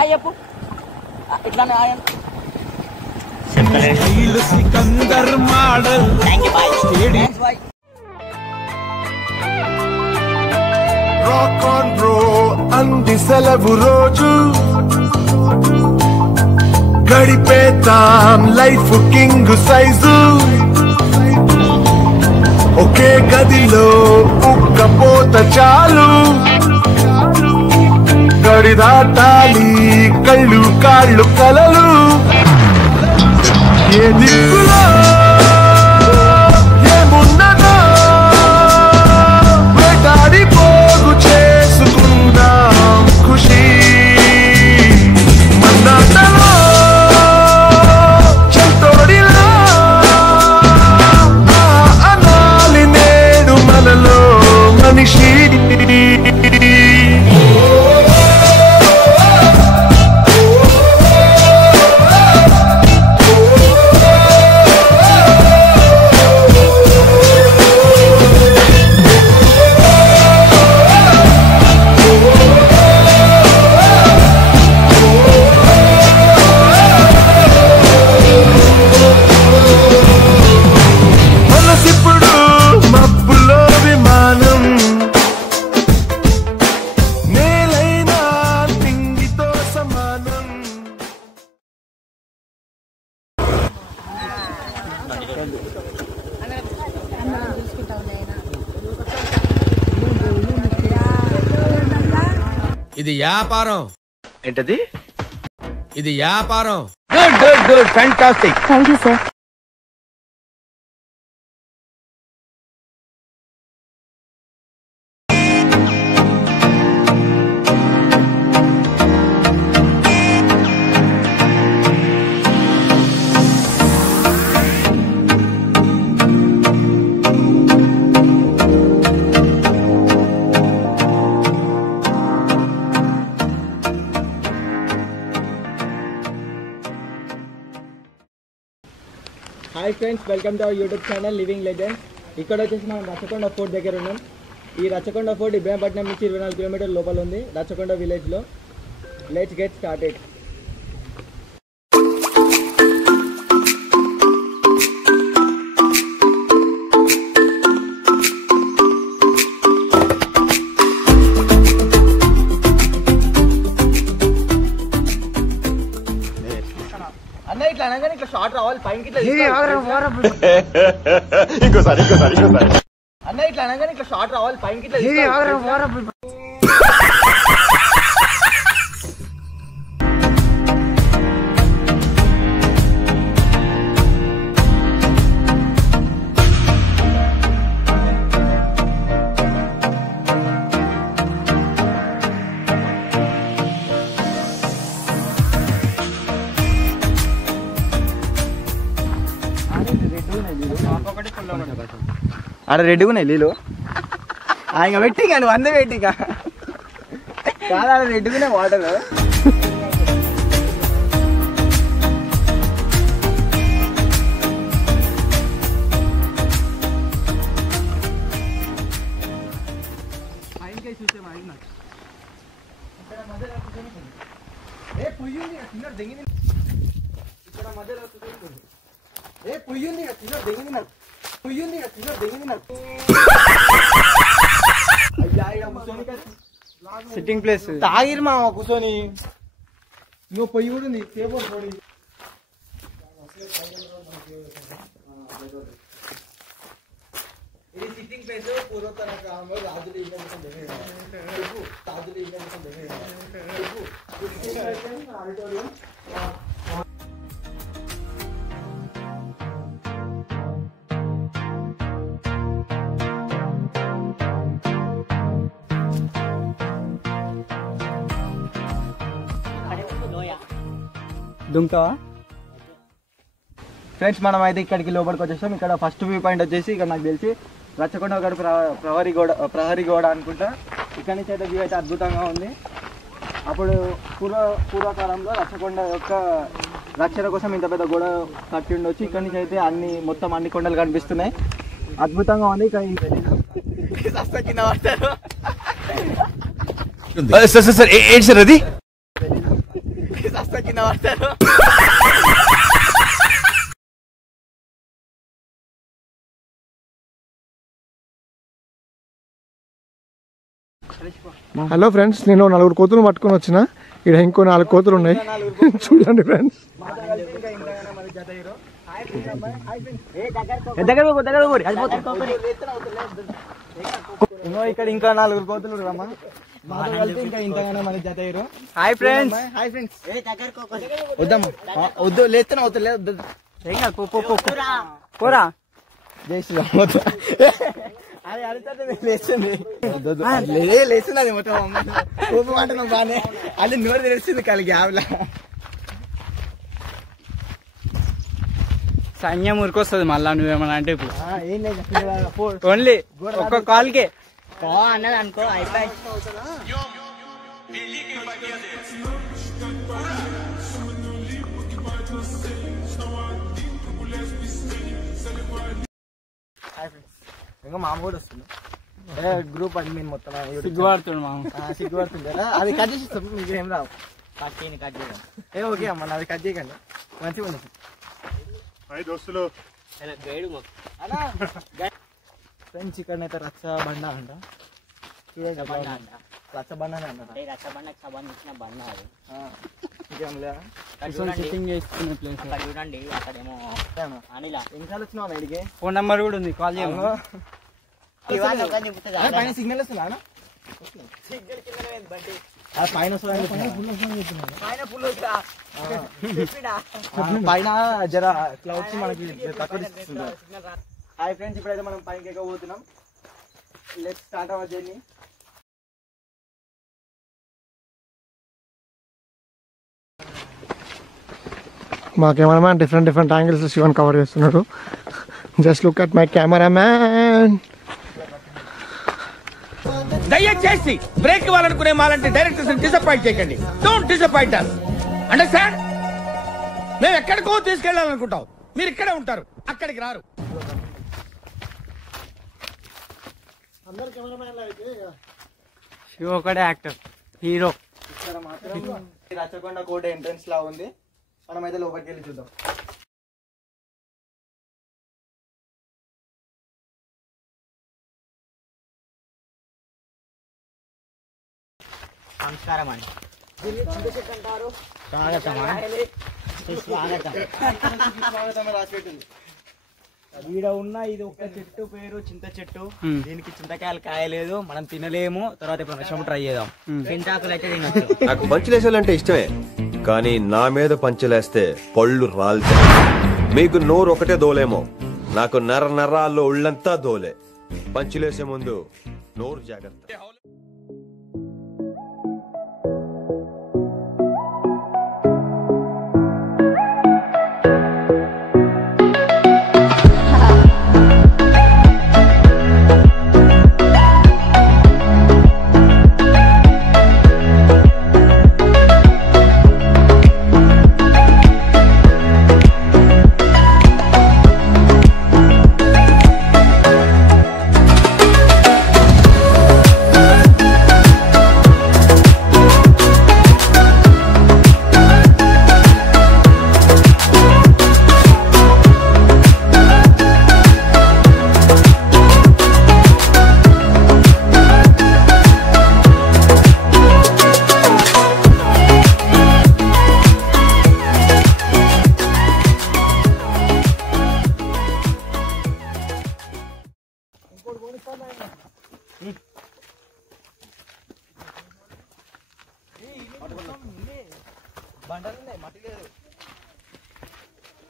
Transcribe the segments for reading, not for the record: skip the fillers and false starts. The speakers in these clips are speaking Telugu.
హాయ్ చెప్పు ఇట్లానే hi Sikandar model rock on bro అంది సెలవు రోజు గడిపేతాం లైఫ్ కింగ్ సైజు ఒకే గదిలో ఉక్కపోత చాలు గడి దాటాలి కళ్ళు కాళ్ళు కలలు ఏ దిక్కులో ఏమున్నదో వేటాడి పోగు చేసుకుందాం ఖుషి మన్నాటలో చెంతోడిలో అనాలి నేడు మనలో మనిషి ఇది వ్యాపారం ఏంటది ఇది వ్యాపారం good good good fantastic thank you sir hi friends, welcome to our YouTube channel living legend. ఇక్కడ వచ్చేసి మనం రచ్చకొండ ఫోర్ట్ దగ్గర ఉన్నాం. ఈ రచ్చకొండ ఫోర్ట్ ఇబ్రాహీంపట్నం నుంచి 24 కిలోమీటర్ల లోపల ఉంది, రచ్చకొండ విలేజ్లో. Let's get started. అన్న ఇట్లా అనగానే ఇట్లా షార్ట్ రావాలి పైకి ఇంకోసారి అన్న ఇట్లా అనగానే ఇట్లా షార్ట్ రావాలి పైకి ఆడ రెడ్గా ఉన్నాయి నీళ్ళు ఇంకా పెట్టి నువ్వు అందే పెట్టి కాదు ఆడ రెడ్డుకునే వాటర్ సిట్టింగ్ ప్లేస్ తాగిరు మా కూర్చొని ఇంకో పొయ్యి కూడా ఉంది. ఇది సిట్టింగ్ ప్లేస్. పూర్వతర కాలంలో రాజులు ఆడిటోరియం. దుంకా ఫ్రెండ్స్, మనం అయితే ఇక్కడికి లోపలికి వచ్చేసాం. ఇక్కడ ఫస్ట్ వ్యూ పాయింట్ వచ్చేసి ఇక్కడ నాకు తెలిసి రచ్చకొండ గడ ప్రహరీ గోడ అనుకుంటా. ఇక్కడ నుంచి అయితే వ్యూ అయితే అద్భుతంగా ఉంది. అప్పుడు పూర్వకాలంలో రచ్చకొండ యొక్క రక్షణ కోసం ఇంత పెద్ద గోడ కట్టి ఉండొచ్చు. ఇక్కడ నుంచి అయితే మొత్తం అన్ని కొండలు కనిపిస్తున్నాయి. అద్భుతంగా ఉంది. సార్ ఏంటి సార్ అది కూడా కింద పడతారు. హలో ఫ్రెండ్స్, నేను 4 కోతులు పట్టుకొని వచ్చిన. ఇక్కడ ఇంకో 4 కోతులు ఉన్నాయి చూడండి ఫ్రెండ్స్. ఇక్కడ ఇంకా 4 కోతులు రమ్మా. మాతో కలిపి ఇంకా ఇంతగానే మన జత అయ్యారు. Hi friends. వద్దమ్మా, వద్దు, లేస్తేనే అవుతుంది. లేదు పోరా. జై శ్రీరామ్. అది అడుగుతుంటే లేస్తుంది. లేస్తున్నది మొత్తం కోపం అంటున్నాం బానే. అది నోరు తెలుస్తుంది కలిగి ఆవిలా. సైన్యం ఊరికొస్తుంది మళ్ళా నువ్వేమన్నా అంటే ఇప్పుడు ఏం లేదు, ఓన్లీ ఒక్క కాల్కే అన్నది అనుకో అయిపోయి. ఇంకా మామ కూడా వస్తుంది. గ్రూప్ అడ్మిన్ మొత్తం సిగ్గుపడుతుంది మామ. సిగ్గుపడుతుంది. అది కట్ చేసి ఇస్తాం, మీకు ఏం రావు. కట్ చేయడం ఓకే అమ్మ, అది కట్ చేయకండి, మంచిగా ఉంది. ఫ్రెండ్స్ ఇక్కడనైతే రక్ష బండ అంట. చూడండి రక్ష బండనే అన్నట. ఇంకేం లేదా? సిట్టింగ్ చేసుకునే ప్లేస్ చూడండి అక్కడేమో అనిల ఎన్నిసార్లు వచ్చినావు ఇడికి? ఫోన్ నెంబర్ కూడా ఉంది, కాల్ చేయాలి. పైన సిగ్నల్ వస్తుందా? పైన పైన జర క్లౌడ్స్ మనకి తక్కువ ఇస్తుంది. హాయ్ ఫ్రెండ్స్, ఇప్పుడైతే మనం పైకి ఎక్కబోతున్నాం. Let's start our journey. మా cameraman different angles Shivan cover చేస్తున్నాడు. Just look at my cameraman. దయచేసి బ్రేక్ ఇవ్వాలనుకునే మాలంటే డైరెక్టర్స్ డిసప్పాయింట్ చేయకండి. Don't disappoint us. అండర్స్టాండ్? మేము ఎక్కడికో తీసుకెళ్ళాలనుకుంటాం, మీరు ఇక్కడే ఉంటారు, అక్కడికి రారు. శివ ఒకటే యాక్టర్, హీరో. ఇక్కడ మాత్రం రచ్చకొండ కోట ఎంట్రన్స్ లా ఉంది. మనమైతే లోపలికి వెళ్ళి చూద్దాం. నమస్కారం అండి. ఈడ ఉన్న ఇది ఒక చెట్టు పేరు చింత చెట్టు. దీనికి చింతకాయలు కాయలేదు, మనం తినలేము. తర్వాత ఇప్పుడు వర్షం ట్రై చేద్దాం. చింతాకులు అయితే తినచ్చు. నాకు పంచులేసాలంటే ఇష్టమే, కానీ నా మీద పంచులేస్తే పళ్ళు రాలుతాయి. మీకు నోరు ఒకటే దోలేమో, నాకు నరాల్లో ఉళ్ళంతా దోలే. పంచులేసే ముందు నోరు జాగ్రత్త.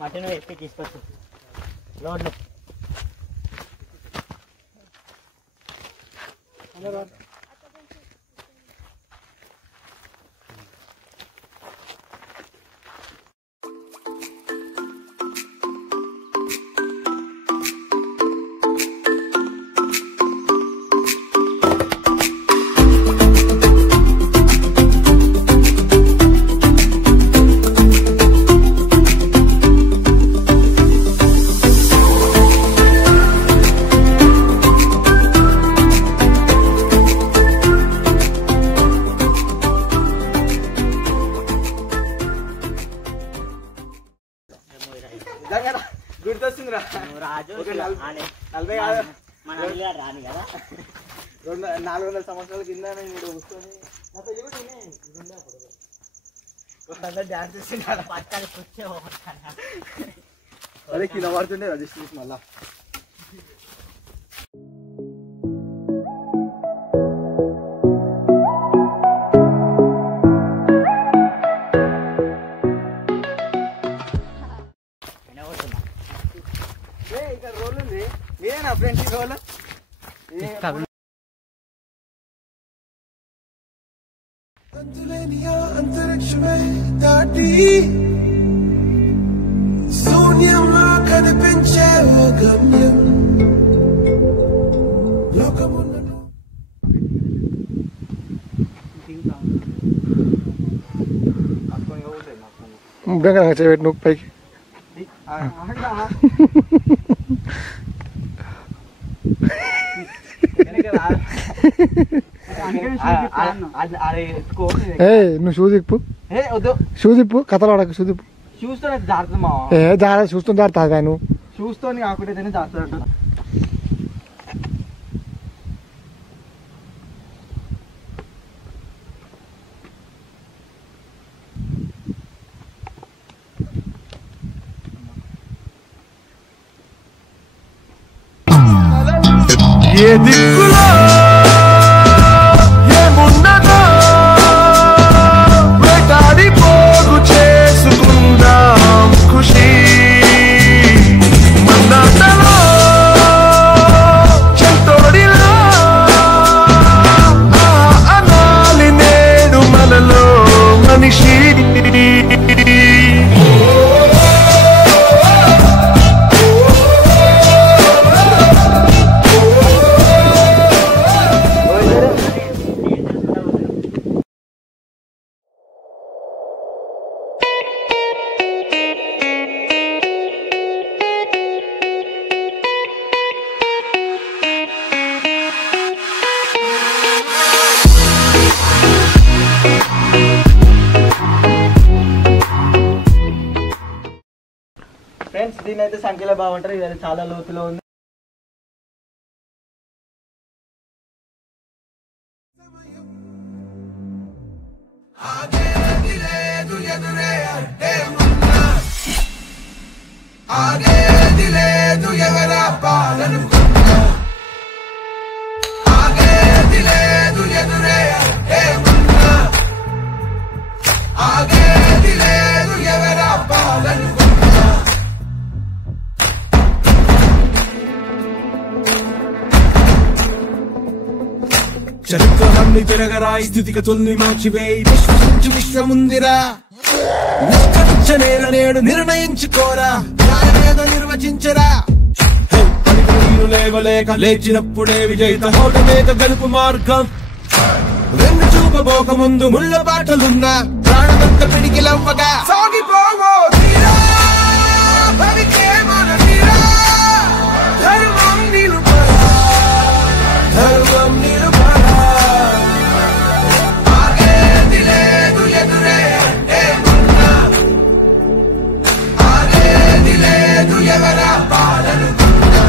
మటన్ ఎత్తి తీసుకొచ్చు రోడ్లు. గుర్తొస్తుందిరా రాజు 40 కాదు మన రాని కదా 400 సంవత్సరాల కింద నేను కూర్చొని డాన్స్ చేసిండు పక్కన కూర్చో అదే కింద పడుతుండే రజిస్ట్రేషన్ మళ్ళా ఇక్కడ రోల్ ఉంది మీరేనా ఫ్రెండ్స్ రోల్ అంతరిక్షమే దాటి శూన్యంలో కనిపించే ఓ గమ్యం లోకమున్నను బెంగళూరు చేయబెట్టి నువ్వు పైకి నువ్వు షూ తిప్పు షూ తిప్పు కథలు ఆడకు షూ తిప్పు చూస్తే జాగ్రత్త మా చూస్తుంది జాగ్రత్త నువ్వు చూస్తూ కాకుంటే జాగ్రత్త ఏ దిక్కులో ఏమున్నదో వేటాడి పోగు చేసుకుందాం ఖుషి మన్నాటలో చెంతోడిలో అనాలి నేడు మనలో మనిషి ఫ్రెండ్స్ దీని అయితే సంఖ్యలో బాగుంటారు ఇది చాలా లోతులో ఉంది చరిత్రలన్నీ తిరగరాయి స్థితిగతుల్ని మార్చివేయి విశ్వసించు విశ్వముందిరా నిష్కరించనేర నేడు నిర్ణయించుకోరా న్యాయమేదో నిర్వచించరా పలికి లేవలేక లేచినప్పుడే విజయిత హోటమేక గెలుపు మార్గం వెన్ను చూపబోక ముందు ముళ్ళ బాటలున్నా ప్రాణమంత పిడికిలవ్వగా సాగిపోవో తీరా భవికే మన తీరా ధర్మం నిలుపరా ధర్మం నిలుపరా ఆగేది లేదు ఎదురే ఏమున్నా ఆగేది లేదు ఎవరా పాలనుకున్నా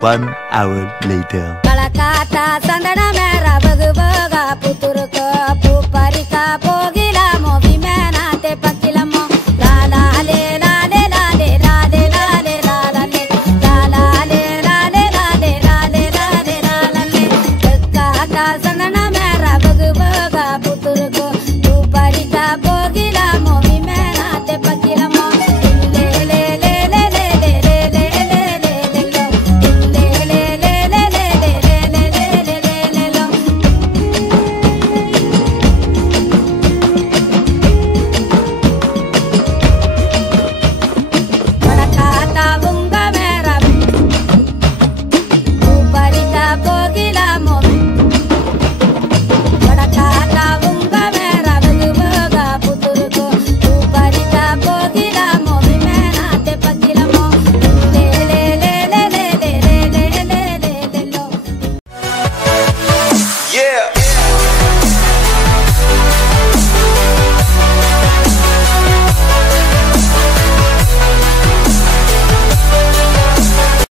One hour later. Kalakata sandana mera bagu baga puturu